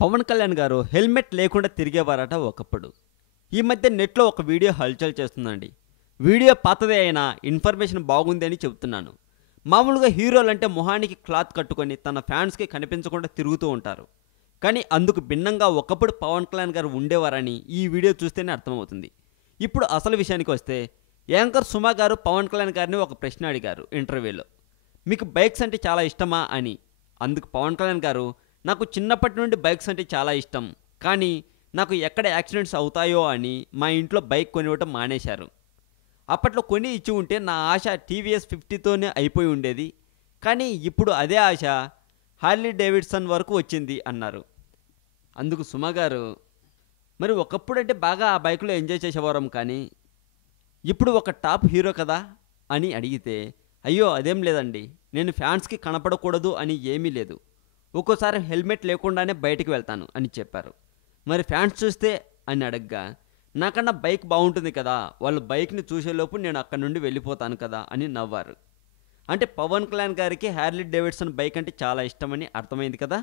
పవన్ కళ్యాణ్ గారు హెల్మెట్ లేకుండా తిరిగేవారట ఒకప్పుడు. ఈ మధ్య నెట్లో ఒక వీడియో హల్చల్ చేస్తుందండి. వీడియో పాతదే అయినా ఇన్ఫర్మేషన్ బాగుంది అని చెబుతున్నాను. మామూలుగా హీరోలంటే మొహానికి క్లాత్ కట్టుకొని తన ఫ్యాన్స్కి కనిపించకుండా తిరుగుతూ ఉంటారు. కానీ అందుకు భిన్నంగా ఒకప్పుడు పవన్ కళ్యాణ్ గారు ఉండేవారని ఈ వీడియో చూస్తేనే అర్థమవుతుంది. ఇప్పుడు అసలు విషయానికి వస్తే, యాంకర్ సుమా గారు పవన్ కళ్యాణ్ గారిని ఒక ప్రశ్న అడిగారు ఇంటర్వ్యూలో. మీకు బైక్స్ అంటే చాలా ఇష్టమా అని. అందుకు పవన్ కళ్యాణ్ గారు, నాకు చిన్నప్పటి నుండి బైక్స్ అంటే చాలా ఇష్టం, కానీ నాకు ఎక్కడ యాక్సిడెంట్స్ అవుతాయో అని మా ఇంట్లో బైక్ కొనివ్వటం మానేశారు. అప్పట్లో కొని ఇచ్చి ఉంటే నా ఆశ టీవీఎస్ 50తోనే అయిపోయి ఉండేది, కానీ ఇప్పుడు అదే ఆశ హార్లీ డేవిడ్సన్ వరకు వచ్చింది అన్నారు. అందుకు సుమ గారు, మరి ఒకప్పుడు అంటే బాగా ఆ బైక్లో ఎంజాయ్ చేసేవారం, కానీ ఇప్పుడు ఒక టాప్ హీరో కదా అని అడిగితే, అయ్యో అదేం లేదండి, నేను ఫ్యాన్స్కి కనపడకూడదు అని ఏమీ లేదు, ఒక్కోసారి హెల్మెట్ లేకుండానే బయటికి వెళ్తాను అని చెప్పారు. మరి ఫ్యాన్స్ చూస్తే అని అడగ్గా, నాకన్నా బైక్ బాగుంటుంది కదా, వాళ్ళు బైక్ని చూసేలోపు నేను అక్కడి నుండి వెళ్ళిపోతాను కదా అని నవ్వారు. అంటే పవన్ కళ్యాణ్ గారికి హార్లీ డేవిడ్సన్ బైక్ అంటే చాలా ఇష్టమని అర్థమైంది కదా.